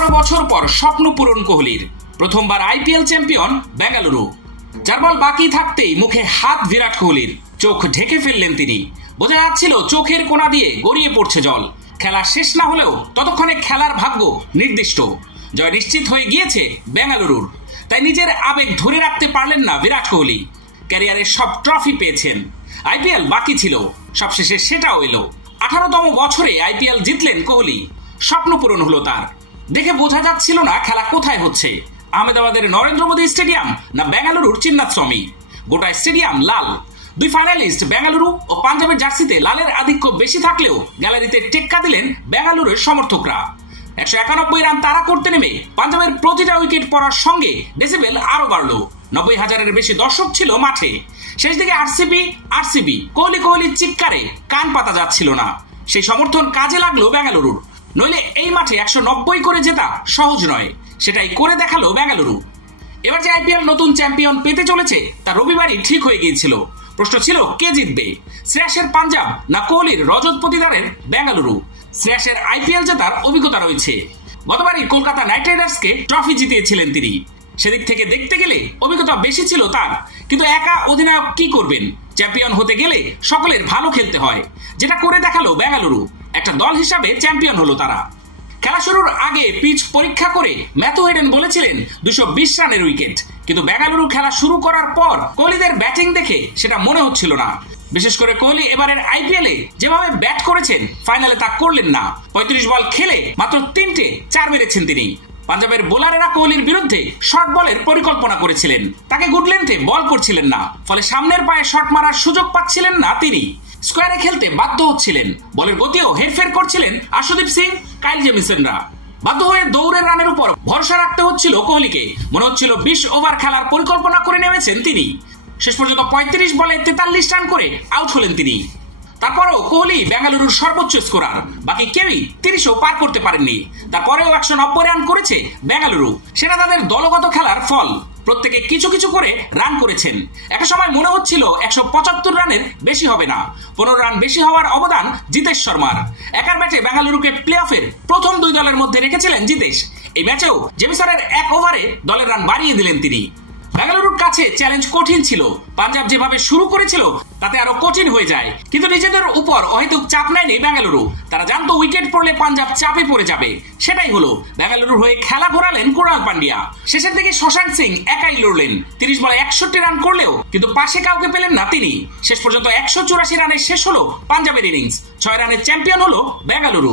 18 বছর পর স্বপ্ন পূরণ কোহলির। প্রথমবার আইপিএল চ্যাম্পিয়ন বেঙ্গালুরু। 4 বল বাকি থাকতেই মুখে হাত বিরাট কোহলির, চোখ ঢেকে ফেললেন তিনি। বোঝা যাচ্ছিল চোখের কোণা দিয়ে গড়িয়ে পড়ছে জল। খেলা শেষ না হলেও ততক্ষণে খেলার ভাগ্য নির্দিষ্ট। জয় নিশ্চিত হয়ে গিয়েছে বেঙ্গালুরুর। তাই নিজের আবেগ ধরে রাখতে পারলেন না বিরাট কোহলি। ক্যারিয়ারের সব ট্রফি পেয়েছেন, আইপিএল বাকি ছিল, সবশেষে সেটাও এলো। 18তম বছরে আইপিএল জিতলেন কোহলি। স্বপ্ন পূরণ হলো তার। দেখে বোঝা যাচ্ছিল না খেলা কোথায় হচ্ছে, আহমেদাবাদের নরেন্দ্র মোদী স্টেডিয়াম না বেঙ্গালুরুর চিন্নাস্বামী। গোটা স্টেডিয়াম লাল। দুই ফাইনালিস্ট বেঙ্গালুরু ও পাঞ্জাবের জার্সিতে লালের আধিক্য বেশি থাকলেও গ্যালারিতে টেক্কা দিলেন বেঙ্গালুরুর সমর্থকরা। 191 রান তাড়া করতে নেমে পাঞ্জাবের প্রতিটা উইকেট পড়ার সঙ্গে ডেসিবেল আরো বাড়ল। 90,000-এর বেশি দর্শক ছিল মাঠে। শেষ দিকে আরসিবি কোহলির চিৎকারে কান পাতা যাচ্ছিল না। সেই সমর্থন কাজে লাগলো বেঙ্গালুরুর। নইলে এই মাঠে 190 করে জেতা সহজ নয়। সেটাই করে দেখালো বেঙ্গালুরু। এবার যে আইপিএল নতুন চ্যাম্পিয়ন পেতে চলেছে তা রবিবারই ঠিক হয়ে গিয়েছিল। প্রশ্ন ছিল কে জিতবে, শ্রেয়াসের পাঞ্জাব না কোহলির রজত প্রতিদারের বেঙ্গালুরু। শ্রেয়াসের আইপিএল জেতার অভিজ্ঞতা রয়েছে। গতবারই কলকাতা নাইট রাইডার্সকে ট্রফি জিতিয়েছিলেন তিনি। সেদিক থেকে দেখতে গেলে অভিজ্ঞতা বেশি ছিল তার। কিন্তু একা অধিনায়ক কি করবেন? চ্যাম্পিয়ন হতে গেলে সকলের ভালো খেলতে হয়, যেটা করে দেখালো বেঙ্গালুরু। একটা দল হিসাবে চ্যাম্পিয়ন হলো তারা। খেলা শুরুর আগে পিচ পরীক্ষা করে ম্যাথু হেডেন বলেছিলেন 220 রানের উইকেট। কিন্তু বেঙ্গালুরু খেলা শুরু করার পর কোহলিদের ব্যাটিং দেখে সেটা মনে হচ্ছিল না। বিশেষ করে কোহলি এবারের আইপিএলে যেভাবে ব্যাট করেছেন, ফাইনালে তা করলেন না। 35 বল খেলে মাত্র 3টে 4 মেরেছেন তিনি। পাঞ্জাবের বোলারেরা কোহলির বিরুদ্ধে শর্ট বলের পরিকল্পনা করেছিলেন, তাকে গুড লেন্থে বল করছিলেন না। ফলে সামনের পায়ে শট মারার সুযোগ পাচ্ছিলেন না তিনি। স্কোয়ারে খেলতে বাধ্য হচ্ছিলেন। বলের গতিও হেরফের করছিলেন আশুদীপ সিং, কাইল জেমিসনরা। বাধ্য হয়ে দৌড়ের রানের উপর ভরসা রাখতে হচ্ছিল কোহলিকে। মনে হচ্ছিল 20 ওভার খেলার পরিকল্পনা করে নেমেছেন তিনি। শেষ পর্যন্ত 35 বলে 43 রান করে আউট হলেন তিনি। তারপরেও কোহলি বেঙ্গালুরুর সর্বোচ্চ স্কোরার। বাকি কেউই 30ও পার করতে পারেননি। তারপরেও 190 রান করেছে বেঙ্গালুরু। সেটা তাদের দলগত খেলার ফল। প্রত্যেকে কিছু কিছু করে রান করেছেন। একটা সময় মনে হচ্ছিল 175 রানের বেশি হবে না। 15 রান বেশি হওয়ার অবদান জিতেশ শর্মার। একার ব্যাটে বেঙ্গালুরুকে প্লে অফের প্রথম 2 দলের মধ্যে রেখেছিলেন জিতেশ। এই ম্যাচেও জেমিসনের 1 ওভারে দলের রান বাড়িয়ে দিলেন তিনি। বেঙ্গালুরুর কাছে চ্যালেঞ্জ কঠিন ছিল। পাঞ্জাব যেভাবে শুরু করেছিল তাতে আরো কঠিন হয়ে যায়। কিন্তু নিজেদের উপর অহেতুক চাপ নেয়নি বেঙ্গালুরু। তারা জানতো উইকেট পড়লে পাঞ্জাব চাপে পড়ে যাবে। সেটাই হলো। বেঙ্গালুরুর হয়ে খেলা ঘোরালেন কুণাল পান্ডিয়া। শেষের দিকে শশাঙ্ক সিং একাই লড়লেন। 30 বলে 61 রান করলেও কিন্তু পাশে কাউকে পেলেন না তিনি। শেষ পর্যন্ত 184 রানে শেষ হলো পাঞ্জাবের ইনিংস। 6 রানের চ্যাম্পিয়ন হলো বেঙ্গালুরু।